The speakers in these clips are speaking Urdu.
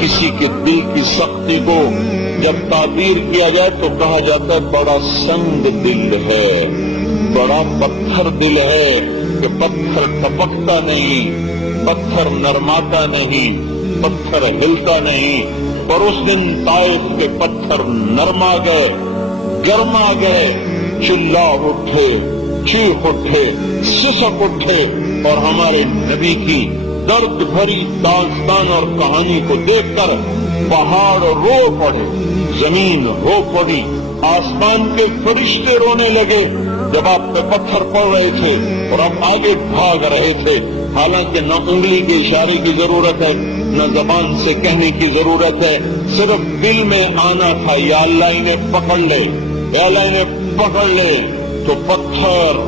کسی کے دل کی سختی کو جب تعبیر کیا جائے تو کہا جاتا ہے بڑا سنگ دل ہے، بڑا پتھر دل ہے، کہ پتھر ٹپکتا نہیں، پتھر نرماتا نہیں، پتھر ہلتا نہیں۔ اور اس دن طائف کے پتھر نرما گئے، گرما گئے، چلا اٹھے، چیخ اٹھے، سسک اٹھے، اور ہمارے نبی کی درد بھری داستان اور کہانی کو دیکھ کر پہاڑ رو پڑے، زمین رو پڑی، آسمان کے فرشتے رونے لگے جب آپ پہ پتھر پڑ رہے تھے اور آپ آگے بھاگ رہے تھے۔ حالانکہ نہ انگلی کے اشارے کی ضرورت ہے، نہ زبان سے کہنے کی ضرورت ہے، صرف دل میں آنا تھا یا اللہ انہیں پکڑ لے، یا اللہ انہیں پکڑ لے، تو پتھر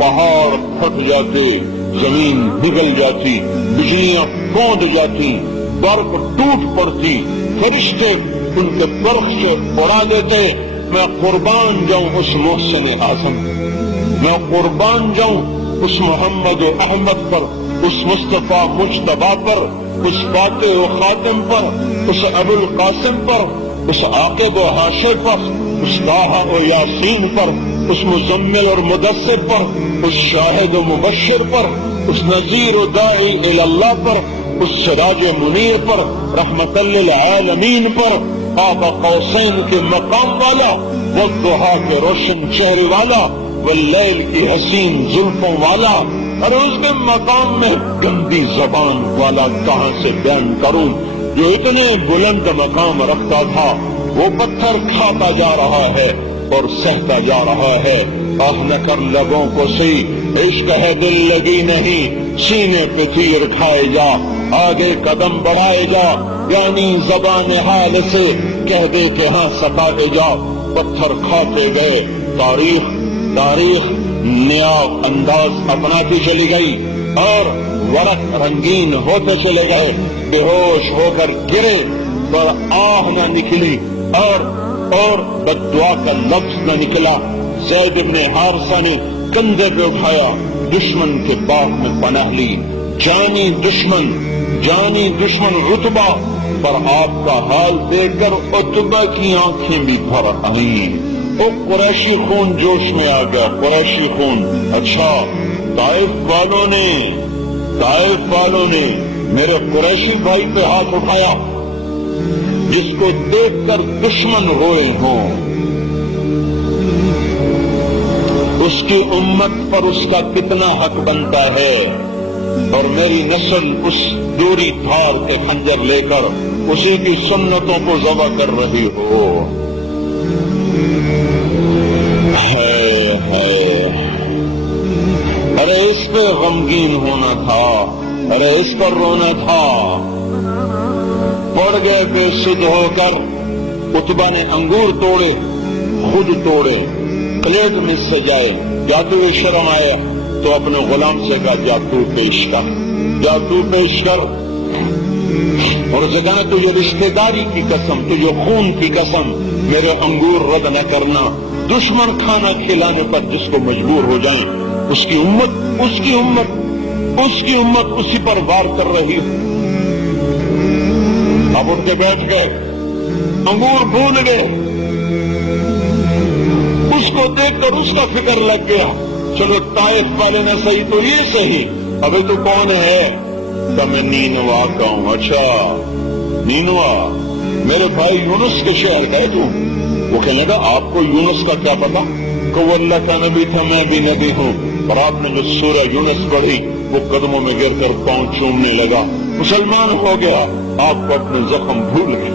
پہاڑ پھٹ جاتے، زمین پگھل جاتی، بجلیاں کود جاتی، برف ٹوٹ پڑتی، فرشتے ان کے برف سے اڑا دیتے۔ میں قربان جاؤں اس محسن اعظم، میں قربان جاؤں اس محمد و احمد پر، اس مصطفیٰ مجتبیٰ پر، اس فاتح و خاتم پر، اس ابو القاسم پر، اس عاقب و حاشر پر، اس طٰہٰ و یاسین پر، اس مزمل اور مدثر پر، اس شاہد و مبشر پر، اس نذیر و داعی الی اللہ پر، اس سراج منیر پر، رحمت للعالمین پر، قاب قوسین کے مقام والا، والضحیٰ کے روشن چہرے والا، واللیل کی حسین زلفوں والا۔ اور اس کے مقام میں گندی زبان والا کہاں سے بیان کروں، جو اتنے بلند مقام رکھتا تھا، وہ پتھر کھاتا جا رہا ہے اور سہتا جا رہا ہے۔ آہ نہ کر لبوں کو سی، عشق ہے دل لگی نہیں، سینے پہ تیر کھائے جا، آگے قدم بڑھائے جا، یعنی زبان حال سے کہہ دے کہ ہاں ستائے جا۔ پتھر کھاتے گئے، تاریخ نیا انداز اپناتی چلی گئی، اور ورق رنگین ہوتے چلے گئے، بے ہوش ہو کر گرے، پر آہ نہ نکلی اور بددعا کا لفظ نہ نکلا۔ زید بن حارثہ نے کندھے پہ اٹھایا، دشمن کے باغ میں پناہ لی، جانی دشمن رتبہ، پر آپ کا حال دیکھ کر عتبہ کی آنکھیں بھی بھر آئیں۔ وہ قریشی خون جوش میں آ گیا، قریشی خون۔ اچھا، طائف والوں نے میرے قریشی بھائی پہ ہاتھ اٹھایا، جس کو دیکھ کر دشمن روئے ہوں، اس کی امت پر اس کا کتنا حق بنتا ہے، اور میری نسل اس دوری دھار کے خنجر لے کر اسی کی سنتوں کو ذبح کر رہی ہو۔ ارے اس پہ غمگین ہونا تھا، ارے اس پر رونا تھا۔ پڑ گئے بے سدھ ہو کر، عتبہ نے انگور توڑے، خود توڑے، پلیٹ میں سجائے، جاتے ہوئے شرم آیا تو اپنے غلام سے کہا جاتو پیش کر، اور جگہ تجھے رشتہ داری کی قسم، تجھے خون کی قسم، میرے انگور رد نہ کرنا۔ دشمن کھانا کھلانے پر جس کو مجبور ہو جائیں، اس کی امت اسی پر وار کر رہی ہے۔ اب اٹھ کے بیٹھ گئے، انگور بھول گئے، اس کو دیکھ کر اس کا فکر لگ گیا، چلو طائف والے نہ صحیح تو یہ صحیح، ابھی تو کون ہے؟ کہ میں نینوا کا ہوں۔ اچھا نینوا، میرے بھائی یونس کے شہر کا ہے تو؟ وہ کہنے لگا آپ کو یونس کا کیا پتا؟ کہ وہ اللہ کا نبی تھا، میں بھی نبی ہوں۔ اور آپ نے جو سورہ یونس پڑھی وہ قدموں میں گر کر پاؤں چومنے لگا، مسلمان ہو گیا۔ آپ کو اپنے زخم بھول گئے،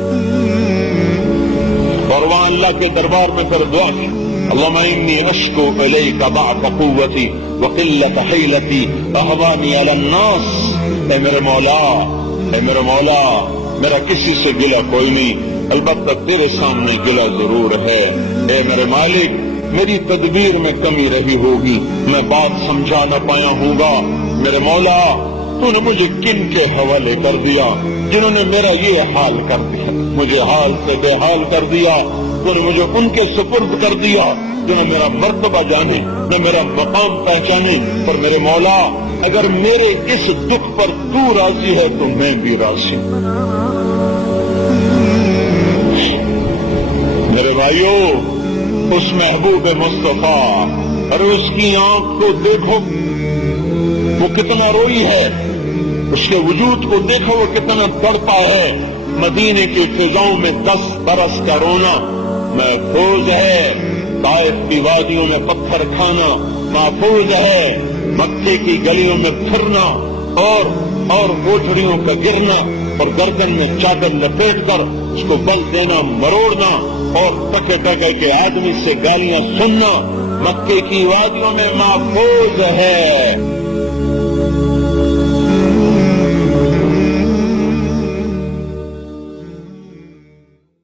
اور وہاں اللہ کے دربار میں پھر دعا کی، اللہم انی اشکو الیک ضعف قوتی وقلت حیلتی اہوانی علی الناس۔ اے میرے مولا، میرا کسی سے گلہ کوئی نہیں، البتہ تیرے سامنے گلہ ضرور ہے۔ اے میرے مالک، میری تدبیر میں کمی رہی ہوگی، میں بات سمجھا نہ پایا ہوں گا۔ میرے مولا، تو نے مجھے کن کے حوالے کر دیا جنہوں نے میرا یہ حال کر دیا، مجھے حال سے بے حال کر دیا۔ تو نے مجھے ان کے سپرد کر دیا جو نہ میرا مرتبہ جانے، نہ میرا مقام پہچانے۔ پر میرے مولا، اگر میرے اس دکھ پر تو راضی ہے تو میں بھی راضی ہوں۔ میرے بھائیو، اس محبوب مصطفیٰ اور اس کی آنکھ کو دیکھو، وہ کتنا روئی ہے، اس کے وجود کو دیکھو وہ کتنا تڑپا ہے۔ مدینے کی فضاؤں میں 10 برس کا رونا محفوظ ہے، طائف کی وادیوں میں پتھر کھانا محفوظ ہے، مکے کی گلیوں میں پھرنا اور کوٹھریوں کا گرنا اور گردن میں چادر لپیٹ کر اس کو بل دینا، مروڑنا اور ٹکے ٹکے کے آدمی سے گالیاں سننا مکے کی وادیوں میں محفوظ ہے۔